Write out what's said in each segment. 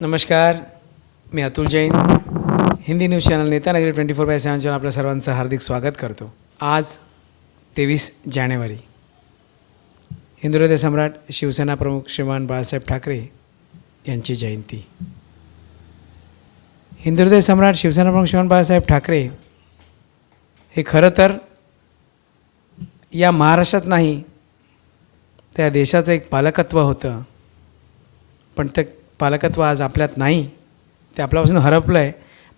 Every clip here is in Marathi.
नमस्कार, मी Atul Jain. Hindi news channel Netanagari 24/7 channel आपल्या सर्वांचं हार्दिक स्वागत करतो. आज 23 जानेवारी हिंदू हृदय सम्राट शिवसेना प्रमुख श्रीमान बाळासाहेब ठाकरे यांची जयंती. हिंदू हृदय सम्राट शिवसेना प्रमुख श्रीमान बाळासाहेब ठाकरे हे खरं तर या महाराष्ट्रात नाही, त्या देशाचं एक पालकत्व होतं. पण ते पालकत्व आज आपल्यात नाही, ते आपल्यापासून हरपलं आहे.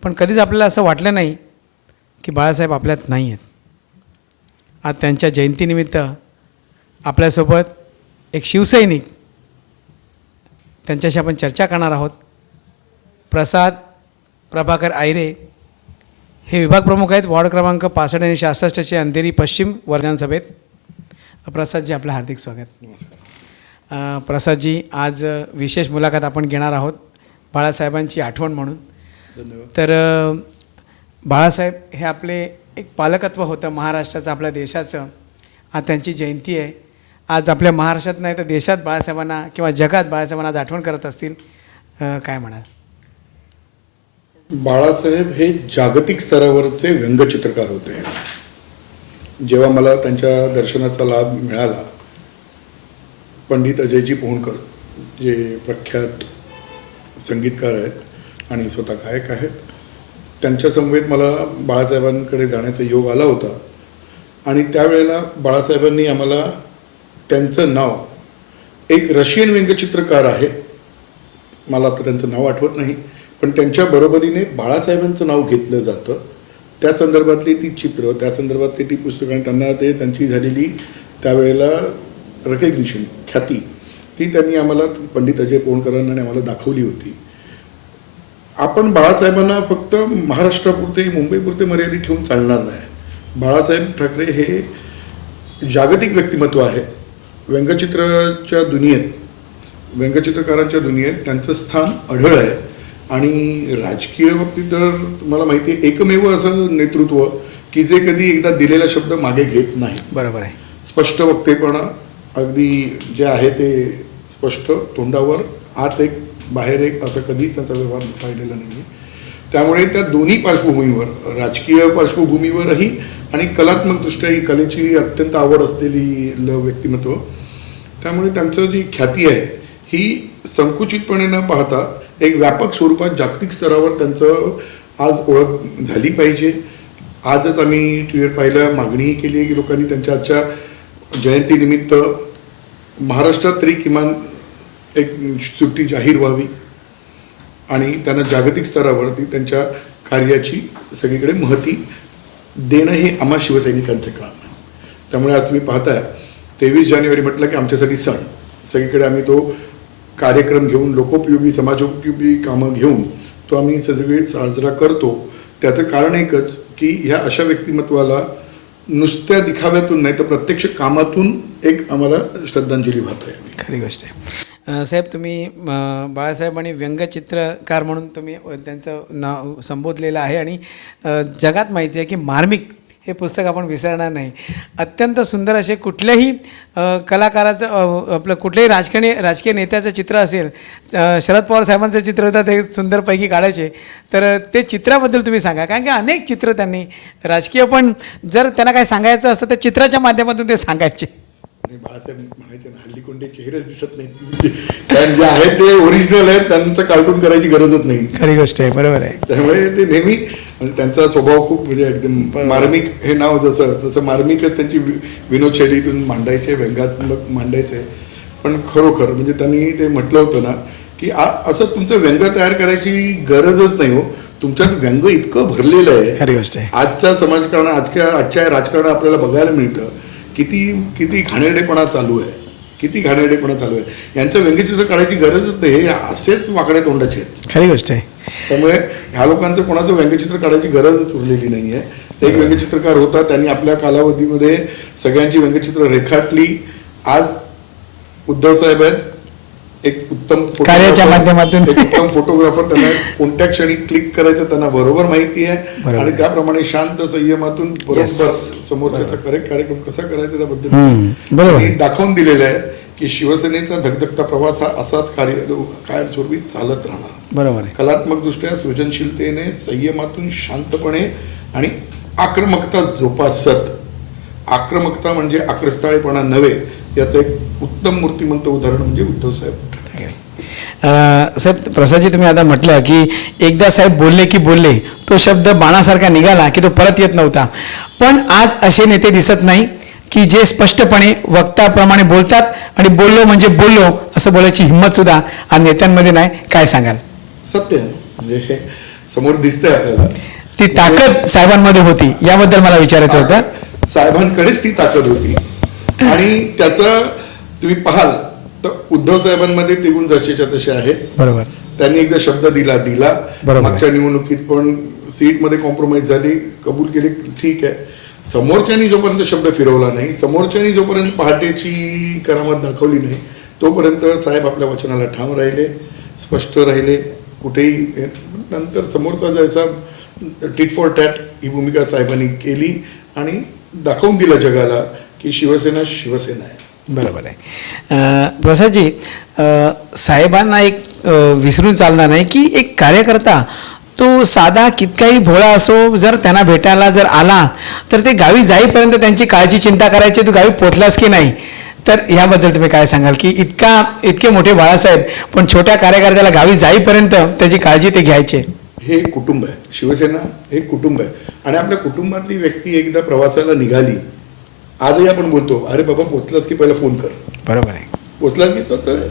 पण कधीच आपल्याला असं वाटलं नाही की बाळासाहेब आपल्यात नाही आहेत. आज त्यांच्या जयंतीनिमित्त आपल्यासोबत एक शिवसैनिक, त्यांच्याशी आपण चर्चा करणार आहोत. प्रसाद प्रभाकर आयरे हे विभाग प्रमुख आहेत, वॉर्ड क्रमांक 65 आणि 66चे अंधेरी पश्चिम विधानसभेत. प्रसादजी, आपलं हार्दिक स्वागत. नमस्कार. प्रसादजी, आज विशेष मुलाखत आपण घेणार आहोत बाळासाहेबांची आठवण म्हणून. धन्यवाद. तर बाळासाहेब हे आपले एक पालकत्व होतं महाराष्ट्राचं, आपल्या देशाचं. आज त्यांची जयंती आहे. आज आपल्या महाराष्ट्रात नाही तर देशात बाळासाहेबांना किंवा जगात बाळासाहेबांना आज आठवण करत असतील. काय म्हणाल? बाळासाहेब हे जागतिक स्तरावरचे व्यंगचित्रकार होते. जेव्हा मला त्यांच्या दर्शनाचा लाभ मिळाला, पंडित अजयजी पोहणकर जे प्रख्यात संगीतकार आहेत आणि स्वतः गायक आहेत, त्यांच्या समवेत मला बाळासाहेबांकडे जाण्याचा योग आला होता. आणि त्यावेळेला बाळासाहेबांनी आम्हाला त्यांचं नाव, एक रशियन व्यंगचित्रकार आहे, मला आता त्यांचं नाव आठवत नाही, पण त्यांच्या बरोबरीने बाळासाहेबांचं नाव घेतलं जातं. त्या संदर्भातली ती चित्र, त्या संदर्भातली ती पुस्तकं आणि त्यांना ते त्यांची झालेली त्यावेळेला रिकग्निशन, ख्याती, ती त्यांनी आम्हाला, पंडित अजय पोहणकरांनी आम्हाला दाखवली होती. आपण बाळासाहेबांना फक्त महाराष्ट्रापुरते, मुंबईपुरते मर्यादित ठेवून चालणार नाही. बाळासाहेब ठाकरे हे जागतिक व्यक्तिमत्व आहे. व्यंगचित्राच्या दुनियेत, व्यंगचित्रकारांच्या दुनियेत त्यांचं स्थान अढळ आहे. आणि राजकीय बाबतीत तर तुम्हाला माहिती आहे, एकमेव असं नेतृत्व की जे कधी एकदा दिलेला शब्द मागे घेत नाही. बरोबर आहे. स्पष्ट वक्तेपणा, अगदी जे आहे ते स्पष्ट, तोंडावर आत एक बाहेर एक, असं कधीच त्यांचा व्यवहार पाहिलेला नाही. त्यामुळे त्या दोन्ही पार्श्वभूमीवर, राजकीय पार्श्वभूमीवरही आणि कलात्मकदृष्ट्याही, कलेची अत्यंत आवड असलेली व्यक्तिमत्व. त्यामुळे त्यांचं जी ख्याती आहे ही संकुचितपणे न पाहता एक व्यापक स्वरूपात जागतिक स्तरावर त्यांचं आज ओळख झाली पाहिजे. आजच आम्ही ट्विटर पाहिलं, मागणीही केली आहे की लोकांनी त्यांच्या आजच्या जयंतीनिमित्त महाराष्ट्रात तरी किमान एक सुट्टी जाहीर व्हावी आणि त्यांना जागतिक स्तरावरती त्यांच्या कार्याची सगळीकडे महती देणं हे आम्हा शिवसैनिकांचं काम आहे. त्यामुळे आज मी पाहताय 23 जानेवारी म्हटलं की आमच्यासाठी सण, सगळीकडे आम्ही तो कार्यक्रम घेऊन, लोकोपयोगी समाजोपयोगी कामं घेऊन तो आम्ही सगळे साजरा करतो. त्याचं कारण एकच की ह्या अशा व्यक्तिमत्वाला नुसत्या दिखाव्यातून नाही तर प्रत्यक्ष कामातून एक आम्हाला श्रद्धांजली वाहता यावी. खरी गोष्ट आहे. साहेब, तुम्ही बाळासाहेब आणि व्यंगचित्रकार म्हणून तुम्ही त्यांचं नाव संबोधलेलं आहे आणि जगात माहिती आहे की मार्मिक हे पुस्तक आपण विसरणार नाही. अत्यंत सुंदर असे कुठल्याही कलाकाराचं, आपलं कुठल्याही राजकीय नेत्याचं चित्र असेल, शरद पवार साहेबांचं चित्र होतं, ते सुंदरपैकी काढायचे. तर ते चित्राबद्दल तुम्ही सांगा, कारण की अनेक चित्र त्यांनी राजकीय, पण जर त्यांना काय सांगायचं असतं तर चित्राच्या माध्यमातून ते सांगायचे. बाळासाहेब म्हणायचे ना, हल्ली कोणते चेहरेच दिसत नाही, कारण जे आहेत ते ओरिजिनल आहेत, त्यांचं कार्टून करायची गरजच नाही. खरी गोष्ट आहे, बरोबर आहे. त्यामुळे ते नेहमी, त्यांचा स्वभाव खूप म्हणजे एकदम मार्मिक, हे नाव जसं मार्मिकच त्यांची विनोद शैलीतून मांडायचे, व्यंगात्मक मांडायचे. पण खरोखर म्हणजे त्यांनी ते म्हटलं होतं ना की असं तुमचं व्यंग तयार करायची गरजच नाही हो, तुमच्यात व्यंग इतकं भरलेलं आहे. खरी गोष्ट आहे. आजच्या समाजकारण, आजच्या राजकारणात आपल्याला बघायला मिळतं किती घाणेरडेपणा चालू आहे, किती घाणेरडेपणा चालू आहे. यांचं व्यंगचित्र काढायची गरजच नाही, हे असेच वाकड्या तोंडाचे आहेत. खरी गोष्ट आहे. त्यामुळे ह्या लोकांचं कोणाचं व्यंगचित्र काढायची गरजच उरलेली नाही आहे. एक व्यंगचित्रकार होता, त्यांनी आपल्या कालावधीमध्ये सगळ्यांची व्यंगचित्र रेखाटली. आज उद्धव साहेब आहेत, एक उत्तम कार्याच्या माध्यमातून एक उत्तम फोटोग्राफर. त्यांना कोणत्या क्षणी क्लिक करायचं त्यांना बरोबर माहिती आहे आणि त्याप्रमाणे शांत संयमातून बरोबर समोरच्याचा करेक्ट कार्यक्रम कसा करायचा त्याबद्दल दाखवून दिलेलं आहे की शिवसेनेचा धगधगता प्रवास हा असाच कायमस्वरूपी चालत राहणार. बरोबर आहे. कलात्मकदृष्ट्या सृजनशीलतेने, संयमातून शांतपणे आणि आक्रमकता जोपासत. आक्रमकता म्हणजे आक्रस्ताळेपणा नव्हे, याचं एक उत्तम मूर्तिमंत उदाहरण म्हणजे उद्धव साहेब ठाकरे. साहेब, प्रसादजी, तुम्ही आता म्हटलं की एकदा साहेब बोलले की बोलले, तो शब्द बाणासारखा निघाला की तो परत येत नव्हता. पण आज असे नेते दिसत नाही की जे स्पष्टपणे वक्ताप्रमाणे बोलतात आणि बोललो म्हणजे बोललो असं बोलायची हिंमत सुद्धा आज नेत्यांमध्ये नाही. काय सांगाल? सत्य आहे. म्हणजे हे समोर दिसतंय आपल्याला, ती ताकद साहेबांमध्ये होती, याबद्दल मला विचारायचं होतं. साहेबांकडेच ती ताकद होती आणि त्याचा तुम्ही पाहाल तर उद्धव साहेबांमध्ये ते गुण जसेच्या तसे आहेत. बरोबर. त्यांनी एकदा शब्द दिला. बरोबर. मागच्या निवडणुकीत पण सीटमध्ये कॉम्प्रोमाइज झाली, कबूल केली, ठीक आहे. समोरच्यानी जोपर्यंत शब्द फिरवला नाही, समोरच्यानी जोपर्यंत पहाटेची करामत दाखवली नाही, तोपर्यंत साहेब आपल्या वचनाला ठाम राहिले, स्पष्ट राहिले. कुठेही नंतर समोरचा जैसा टिट फॉर टॅट ही भूमिका साहेबांनी केली आणि दाखवून दिलं जगाला की शिवसेना शिवसेना आहे. बरोबर आहे. प्रसादजी, साहेबांना एक विसरून चालणार नाही की एक कार्यकर्ता तो साधा कितकाही भोळा असो, जर त्यांना भेटायला जर आला तर ते गावी जाईपर्यंत त्यांची काळजी चिंता करायची, तू गावी पोचलास की नाही. तर ह्याबद्दल तुम्ही काय सांगाल की इतके मोठे बाळासाहेब पण छोट्या कार्यकर्त्याला गावी जाईपर्यंत त्याची काळजी ते घ्यायचे. हे कुटुंब आहे. शिवसेना हे कुटुंब आहे आणि आपल्या कुटुंबातली व्यक्ती एकदा प्रवासाला निघाली, आजही आपण बोलतो अरे बाबा पोचलास की पहिला फोन कर. बरोबर आहे. पोचलास की तर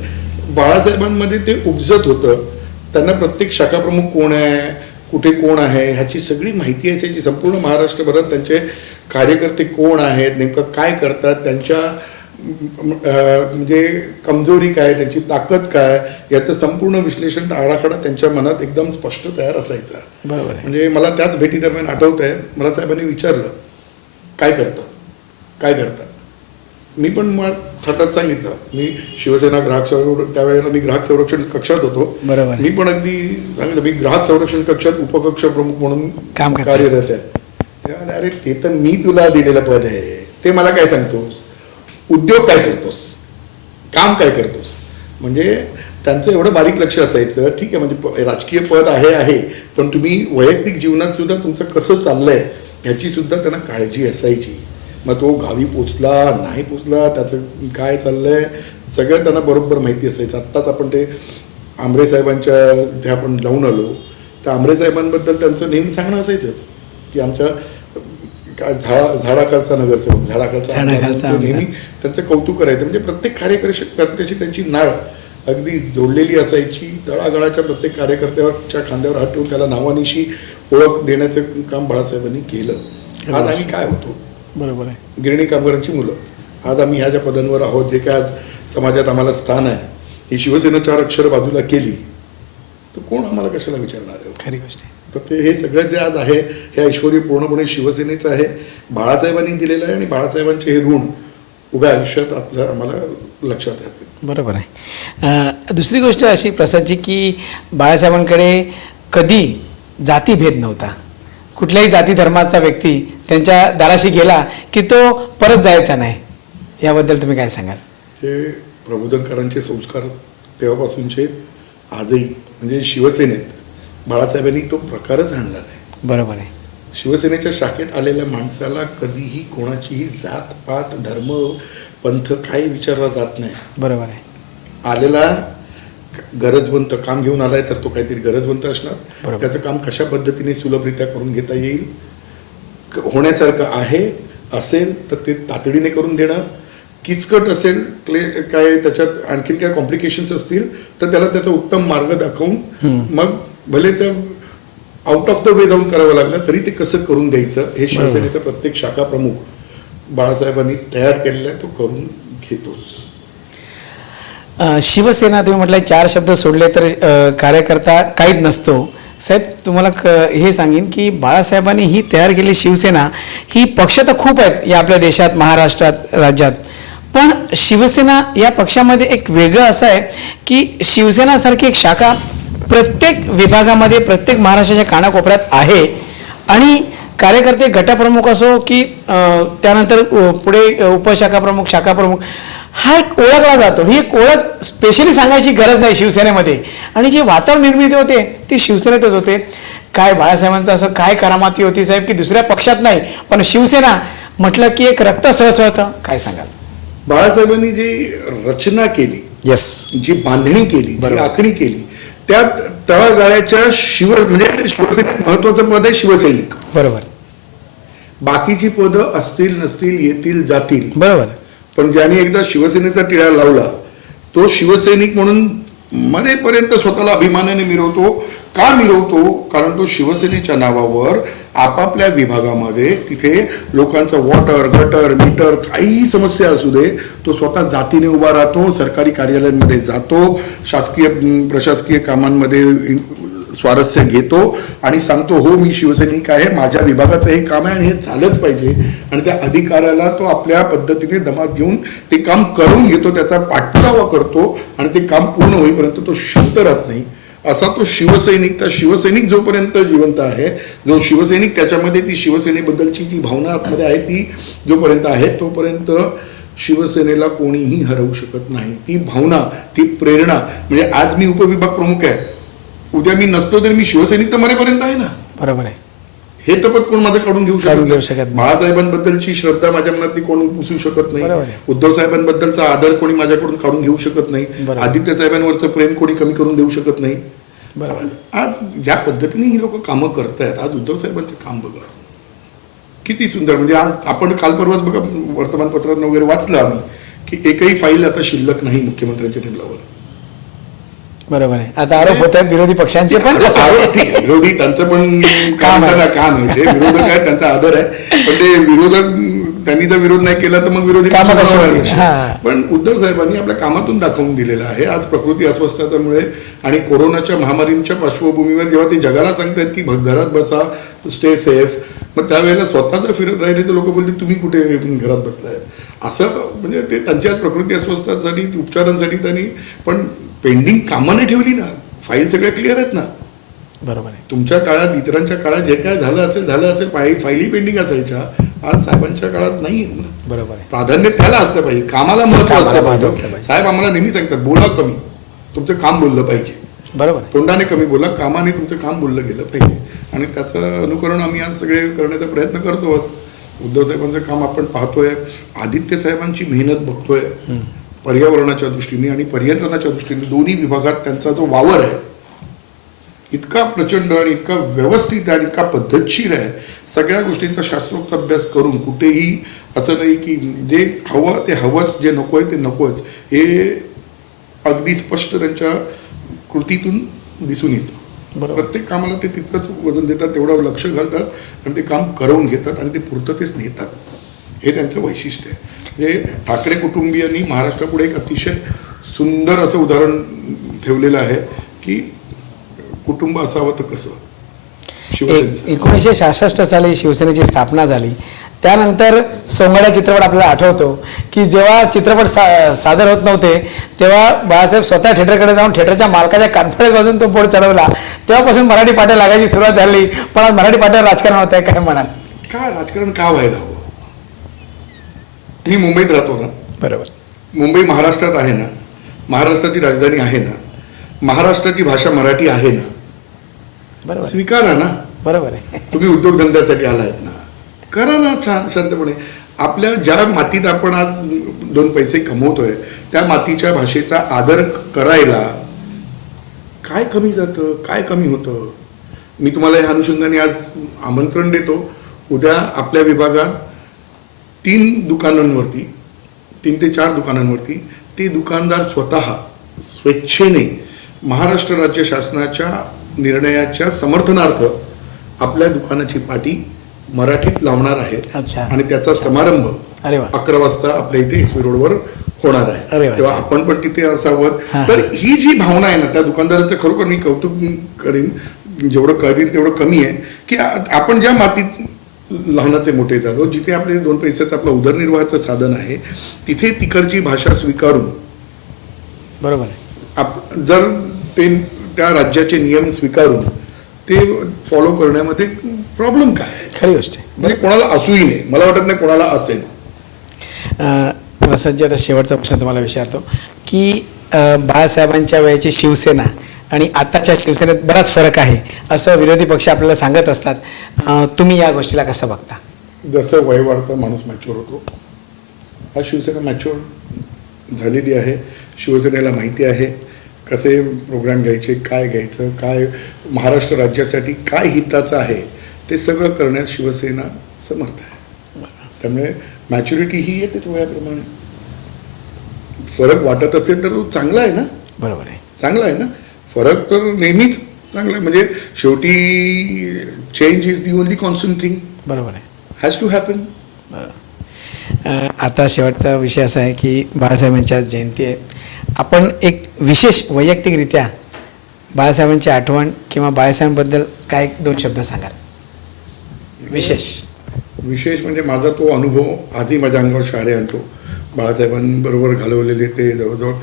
बाळासाहेबांमध्ये ते उपजत होतं. त्यांना प्रत्येक शाखाप्रमुख कोण आहे, कुठे कोण आहे ह्याची सगळी माहिती असायची. संपूर्ण महाराष्ट्रभरात त्यांचे कार्यकर्ते कोण आहेत, नेमकं काय करतात, त्यांच्या म्हणजे कमजोरी काय, त्यांची ताकद काय, याचं संपूर्ण विश्लेषण आराखडा त्यांच्या मनात एकदम स्पष्ट तयार असायचा. बरोबर आहे. म्हणजे मला त्याच भेटी दरम्यान आठवत आहे, मला साहेबांनी विचारलं काय करता. मी पण मग थाटात सांगितलं मी शिवसेना ग्राहक संरक्षण, त्यावेळेला मी ग्राहक संरक्षण कक्षात होतो. बरोबर. मी पण अगदी सांगितलं मी ग्राहक संरक्षण कक्षात उपकक्ष प्रमुख म्हणून काम करतो. कार्यरत आहे. अरे ते तर मी तुला दिलेलं पद आहे, ते मला काय सांगतोस, उद्योग काय करतोस, काम काय करतोस. म्हणजे त्यांचं एवढं बारीक लक्ष असायचं. ठीक आहे, म्हणजे राजकीय पद आहे पण तुम्ही वैयक्तिक जीवनात सुद्धा तुमचं कसं चाललंय ह्याची सुद्धा त्यांना काळजी असायची. मग तो गावी पोचला नाही पोचला, त्याचं काय चाललंय सगळं त्यांना बरोबर माहिती असायचं. आत्ताच आपण ते आंबरे साहेबांच्या इथे आपण जाऊन आलो, तर आंबरे साहेबांबद्दल त्यांचं नेहमी सांगणं असायचंच की आमच्या काय झाडाखालचा नगरसेवक, झाडाखालचा नेहमी त्यांचं कौतुक करायचं. म्हणजे प्रत्येक कार्यकर्त्याची त्यांची नाळ अगदी जोडलेली असायची. तळागाळाच्या प्रत्येक कार्यकर्त्यावरच्या खांद्यावर हात ठेवून त्याला नावानिशी ओळख देण्याचं काम बाळासाहेबांनी केलं. आज आम्ही काय होतो, बरोबर आहे. गिरणी कामगारांची मुलं, आज आम्ही ह्या ज्या पदांवर आहोत, जे काय आज समाजात आम्हाला स्थान आहे, ही शिवसेना 4 अक्षर बाजूला केली तर कोण आम्हाला कशाला विचारणार आहे. खरी गोष्ट आहे. तर ते हे सगळं जे आज आहे हे ऐश्वर्य पूर्णपणे शिवसेनेचं आहे, बाळासाहेबांनी दिलेलं आहे आणि बाळासाहेबांचे हे ऋण उभ्या आयुष्यात आम्हाला लक्षात राहते. बरोबर आहे. दुसरी गोष्ट अशी प्रसादजी की बाळासाहेबांकडे कधी जातीभेद नव्हता. कुठल्याही जाती धर्माचा व्यक्ती त्यांच्या दाराशी गेला की तो परत जायचा नाही. याबद्दल तुम्ही काय सांगाल? हे प्रबोधनकारांचे संस्कार तेव्हापासूनचे आजही म्हणजे शिवसेनेत बाळासाहेबांनी तो प्रकारच आणला नाही. बरोबर आहे. शिवसेनेच्या शाखेत आलेल्या माणसाला कधीही कोणाचीही जात पात धर्म पंथ काही विचारला जात नाही. बरोबर आहे. आलेला गरजवंत काम घेऊन आलाय तर तो काहीतरी गरजवंत असणार. बरोबर. त्याचं काम कशा पद्धतीने सुलभरित्या करून घेता येईल, होण्यासारखं आहे असेल तर ते तातडीने करून देणं, किचकट असेल काय त्याच्यात आणखीन काय कॉम्प्लिकेशन्स असतील तर त्याला त्याचा उत्तम मार्ग दाखवून मग भले त्या आउट ऑफ द वे जाऊन करावं लागलं तरी ते कसं करून द्यायचं हे शिवसेनेचा प्रत्येक शाखा प्रमुख बाळासाहेबांनी तयार केलेला आहे, तो करून घेतोच. शिवसेना तुम्ही म्हटलं 4 शब्द सोडले तर कार्यकर्ता काहीच नसतो. साहेब, तुम्हाला हे सांगेन की बाळासाहेबांनी ही तयार केलेली शिवसेना ही पक्ष तर खूप आहेत या आपल्या देशात, महाराष्ट्रात, राज्यात, पण शिवसेना या पक्षामध्ये एक वेगळं असं आहे की शिवसेनासारखी एक शाखा प्रत्येक विभागामध्ये प्रत्येक महाराष्ट्राच्या कानाकोपऱ्यात आहे आणि कार्यकर्ते गटप्रमुख असो की त्यानंतर पुढे उपशाखा प्रमुख, शाखा प्रमुख, हा एक ओळखला जातो. ही एक ओळख स्पेशली सांगायची गरज नाही शिवसेनेमध्ये. आणि जे वातावरण निर्मिती होते ती शिवसेनेतच होते. काय बाळासाहेबांचं असं काय करामाती होती साहेब की दुसऱ्या पक्षात नाही, पण शिवसेना म्हटलं की एक रक्त सळसळतं. काय सांगाल? बाळासाहेबांनी जी रचना केली, येस, जी बांधणी केली, जी बरोबर. आखणी केली, त्यात तळागाळ्याच्या म्हणजे शिवसेनेत महत्वाचं पद आहे शिवसैनिक. बरोबर बाकीची पदं असतील नसतील, येतील जातील, बरोबर. पण ज्याने एकदा शिवसेनेचा टिळा लावला तो शिवसैनिक म्हणून मरेपर्यंत स्वतःला अभिमानाने मिरवतो. का मिरवतो? कारण तो शिवसेनेच्या नावावर आपापल्या विभागामध्ये तिथे लोकांचा वॉटर गटर मीटर काहीही समस्या असू दे, तो स्वतः जातीने उभा राहतो, सरकारी कार्यालयांमध्ये जातो, शासकीय प्रशासकीय कामांमध्ये स्वारस्य घेतो आणि सांगतो हो मी शिवसैनिक आहे, माझ्या विभागाचं हे काम आहे आणि हे झालंच पाहिजे. आणि त्या अधिकाऱ्याला तो आपल्या पद्धतीने दमात घेऊन ते काम करून घेतो, त्याचा पाठपुरावा करतो आणि ते काम पूर्ण होईपर्यंत तो शांत राहत नाही. असा तो शिवसैनिक. त्या शिवसैनिक जोपर्यंत जिवंत आहे, जो शिवसैनिक त्याच्यामध्ये ती शिवसेनेबद्दलची जी भावना आतमध्ये आहे ती जोपर्यंत आहे तोपर्यंत शिवसेनेला कोणीही हरवू शकत नाही. ती भावना, ती प्रेरणा. म्हणजे आज मी उपविभाग प्रमुख आहे, उद्या मी नसतो तर मी शिवसैनिक तर मरेपर्यंत आहे ना. बरोबर आहे. हे तपत कोण माझं काढून घेऊ काढून घेऊ शकत शकत नाही. बाळासाहेबांबद्दलची श्रद्धा माझ्या मनातली कोण पुसू शकत नाही. बरोबर आहे. उद्धव साहेबांबद्दलचा आदर कोणी माझ्याकडून काढून घेऊ शकत नाही. बरोबर. आदित्य साहेबांवरचं प्रेम कोणी कमी करून देऊ शकत नाही. बरोबर. आज ज्या पद्धतीने ही लोक कामं करतायत, आज उद्धव साहेबांचं काम बघा किती सुंदर. म्हणजे आज आपण काल परवाच बघा वर्तमानपत्रात वगैरे वाचलं आम्ही की एकही फाईल आता शिल्लक नाही मुख्यमंत्र्यांच्या टेबलावर. बरोबर आहे. आता आरोप होत आहेत विरोधी पक्षांचे पण असं आहे. ठीक आहे, विरोधी त्यांचं पण काम आहे. काम आहे, ते विरोधक आहे, त्यांचा आदर आहे, पण ते विरोधक त्यांनी जर विरोध नाही केला तर मग विरोधी कामं पक्ष कशी बनवणार होतील? कशी? हां. पण उद्धव साहेबांनी आपल्या कामातून दाखवून दिलेलं आहे. आज प्रकृती अस्वस्थतामुळे आणि कोरोनाच्या महामारीच्या पार्श्वभूमीवर जेव्हा ते जगाला सांगतायत की घरात बसा, स्टे सेफ, मग त्यावेळेला स्वतः जर फिरत राहिले तर लोक बोलतील तुम्ही कुठे घरात बसलाय. असं म्हणजे ते त्यांच्या प्रकृती अस्वस्थतासाठी उपचारांसाठी त्यांनी पण पेंडिंग कामं नाही ठेवली ना. फाईल सगळ्या क्लिअर आहेत ना. बरोबर आहे. तुमच्या काळात इतरांच्या काळात जे काय झालं असेल फाईली पेंडिंग असायच्या. आज साहेबांच्या काळात नाही ना. बरोबर आहे. प्राधान्य त्याला असलं पाहिजे, कामाला महत्व कामाला असलं महत्त्व असलं पाहिजे. पाहिजे. साहेब आम्हाला नेहमी सांगतात बोला कमी, तुमचं काम बोललं पाहिजे. बरोबर आहे. तोंडाने कमी बोला, कामाने तुमचं काम बोललं गेलं पाहिजे. आणि त्याचं अनुकरण आम्ही आज सगळे करण्याचा प्रयत्न करतो. उद्धव साहेबांचं काम आपण पाहतोय, आदित्य साहेबांची मेहनत बघतोय पर्यावरणाच्या दृष्टीने आणि पर्यटनाच्या दृष्टीने. दोन्ही विभागात त्यांचा जो वावर आहे इतका प्रचंड आणि इतका व्यवस्थित आहे आणि इतका पद्धतशीर आहे. सगळ्या गोष्टींचा शास्त्रोक्त अभ्यास करून कुठेही असं नाही की जे हवं ते हवंच, जे नको आहे ते नकोच, हे अगदी स्पष्ट त्यांच्या कृतीतून दिसून येतं. बरोबर. प्रत्येक कामाला ते तितकंच वजन देतात, तेवढं लक्ष घालतात आणि ते काम करवून घेतात आणि ते पूर्ततेस नेतात. हे त्यांचं वैशिष्ट्य आहे. म्हणजे ठाकरे कुटुंबियांनी महाराष्ट्रापुढे एक अतिशय सुंदर असं उदाहरण ठेवलेलं आहे की कुटुंब असावं तर कसं. शिवसेनेचं 1966 साली शिवसेनेची स्थापना झाली. त्यानंतर सोंगाड्या चित्रपट आपल्याला आठवतो की जेव्हा चित्रपट सादर होत नव्हते तेव्हा बाळासाहेब स्वतः थिएटरकडे जाऊन थिएटरच्या मालकाच्या कॉन्फरन्स बाजून तो बोर्ड चढवला. तेव्हापासून मराठी पाट्या लागायची सुरुवात झाली. पण आज मराठी पाट्यावर राजकारण होत आहे, काय म्हणाल? का राजकारण का व्हायला हवं? मी मुंबईत राहतो ना. बरोबर. मुंबई महाराष्ट्रात आहे ना, महाराष्ट्राची राजधानी आहे ना, महाराष्ट्राची भाषा मराठी आहे ना. बरोबर. स्वीकारा ना. बरोबर आहे. तुम्ही उद्योगधंद्यासाठी आलायत ना, करा ना छान शांतपणे. आपल्या ज्या मातीत आपण आज 2 पैसे कमवतोय त्या मातीच्या भाषेचा आदर करायला काय कमी जातं, काय कमी होतं? मी तुम्हाला या अनुषंगाने आज आमंत्रण देतो. उद्या आपल्या विभागात 3 दुकानांवरती, 3 ते 4 दुकानांवरती ते दुकानदार स्वतः स्वेच्छेने महाराष्ट्र राज्य शासनाच्या निर्णयाच्या समर्थनार्थ आपल्या दुकानाची पाटी मराठीत लावणार आहेत. अच्छा. आणि त्याचा समारंभ अरे वा. 11 वाजता आपल्या इथे एसवी रोडवर होणार आहे. अरे वा. तेव्हा आपण पण तिथे असावं. हा. तर ही जी भावना आहे ना त्या दुकानदाराचं खरोखर मी कौतुक करीन, जेवढं करीन तेवढं कमी आहे की आपण ज्या मातीत लहानाचे मोठे झालो, जिथे आपले 2 पैशाचं आपलं उदरनिर्वाहाचं साधन आहे, तिथे तिकडची भाषा स्वीकारून बरोबर आहे. जर ते त्या राज्याचे नियम स्वीकारून ते फॉलो करण्यामध्ये प्रॉब्लेम काय आहे? खरी गोष्ट आहे. म्हणजे कोणाला असूही नाही, मला वाटत नाही कोणाला असेल. प्रसादजी, आता शेवटचा प्रश्न तुम्हाला विचारतो की बाळासाहेबांच्या वेळेची शिवसेना आणि आताच्या शिवसेनेत बराच फरक आहे असं विरोधी पक्ष आपल्याला सांगत असतात. तुम्ही या गोष्टीला कसं बघता? जसं वय वाढतं माणूस मॅच्युअर होतो. हा शिवसेना मॅच्युअर झालेली आहे. शिवसेनेला माहिती आहे कसे प्रोग्राम घ्यायचे, काय घ्यायचं, काय महाराष्ट्र राज्यासाठी काय हिताचं आहे ते सगळं करण्यात शिवसेना समर्थ आहे. त्यामुळे मॅच्युरिटी ही येतेच वयाप्रमाणे. फरक वाटत असेल तर तो चांगला आहे ना. बरोबर आहे, चांगला आहे ना. फरक तर नेहमीच चांगला आहे. म्हणजे शेवटी change is the only constant thing. बरोबर आहे. Has to happen. आता शेवटचा विषय असा आहे की बाळासाहेबांची आज जयंती आहे. आपण एक विशेष वैयक्तिकरित्या बाळासाहेबांची आठवण किंवा बाळासाहेबांबद्दल काय 2 शब्द सांगाल? विशेष म्हणजे माझा तो अनुभव आजही माझ्या अंगावर शहारे आणतो. बाळासाहेबांबरोबर घालवलेले ते जवळजवळ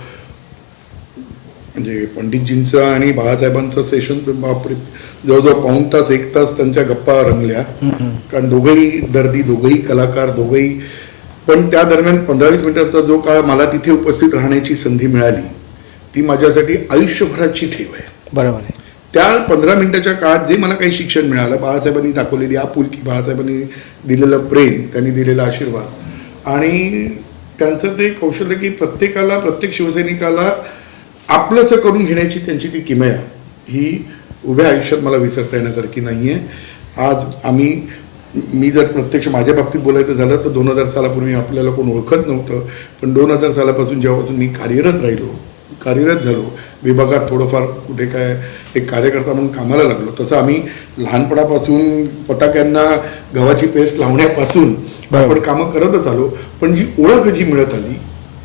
म्हणजे पंडितजींचं आणि बाळासाहेबांचं सेशन बापरे, जवळजवळ पाऊण तास 1 तास त्यांच्या गप्पा रंगल्या. कारण दोघंही दर्दी, दोघंही कलाकार, दोघंही. पण त्या दरम्यान 15-20 मिनिटाचा जो काळ मला तिथे उपस्थित राहण्याची संधी मिळाली ती माझ्यासाठी आयुष्यभराची ठेव आहे. बरोबर आहे. त्या 15 मिनिटाच्या काळात जे मला काही शिक्षण मिळालं, बाळासाहेबांनी दाखवलेली आपुलकी, बाळासाहेबांनी दिलेलं प्रेम, त्यांनी दिलेला आशीर्वाद आणि त्यांचं ते कौशल्य की प्रत्येकाला, प्रत्येक शिवसैनिकाला आपलंसं करून घेण्याची त्यांची ती किमया ही उभ्या आयुष्यात मला विसरता येण्यासारखी नाही आहे. आज मी जर प्रत्यक्ष माझ्या बाबतीत बोलायचं झालं तर 2000 सालापूर्वी आपल्याला कोण ओळखत नव्हतं. पण 2000 सालापासून जेव्हापासून मी कार्यरत झालो, विभागात थोडंफार कुठे काय एक कार्यकर्ता म्हणून कामाला लागलो, तसं आम्ही लहानपणापासून पताक्यांना गव्हाची पेस्ट लावण्यापासून आपण कामं करतच आलो. पण जी ओळख जी मिळत आली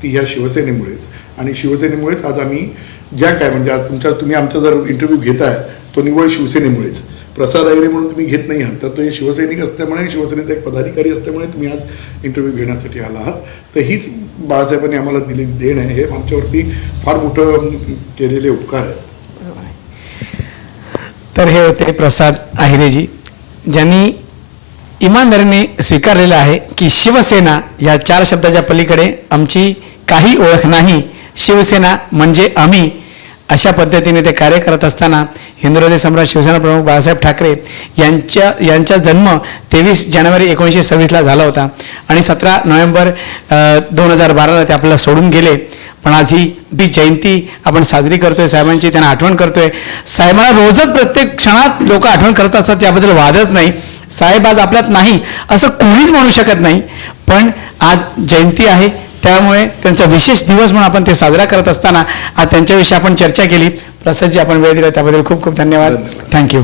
ती ह्या शिवसेनेमुळेच. आणि शिवसेनेमुळेच आज आम्ही ज्या काय म्हणजे आज तुम्ही आमचा जर इंटरव्ह्यू घेताय तो निव्वळ शिवसेनेमुळेच. प्रसाद आहिरे म्हणून तुम्ही घेत नाही आहात, तर तो हे शिवसैनिक असल्यामुळे, शिवसेनेचा एक पदाधिकारी असल्यामुळे तुम्ही आज इंटरव्ह्यू घेण्यासाठी आला आहात. तर हीच बाळासाहेबांनी आम्हाला दिलेली देण आहे. हे आमच्यावरती फार मोठं केलेले उपकार आहेत. तर हे होते प्रसाद आहिरेजी, ज्यांनी इमानदारीने स्वीकारलेलं आहे की शिवसेना या 4 शब्दाच्या पलीकडे आमची काही ओळख नाही, शिवसेना म्हणजे आम्ही. अशा पद्धतीने ते कार्य करत असताना हिंदुहृदय सम्राट शिवसेना प्रमुख बाळासाहेब ठाकरे यांचा जन्म 23 जानेवारी 1926 झाला होता आणि 17 नोव्हेंबर 2012 ते आपल्याला सोडून गेले. पण आज ही जयंती आपण साजरी करतोय, साहेबांची त्यांना आठवण करतोय. साहेबांना रोजच प्रत्येक क्षणात लोक आठवण करत असतात, त्याबद्दल वादच नाही. साहेब आज आपल्यात नाही असं कोणीच म्हणू शकत नाही. पण आज जयंती आहे, त्यामुळे त्यांचा विशेष दिवस म्हणून आपण ते साजरा करत असताना आज त्यांच्याविषयी आपण चर्चा केली. प्रसादजी, आपण वेळ दिला त्याबद्दल खूप खूप धन्यवाद. थँक्यू.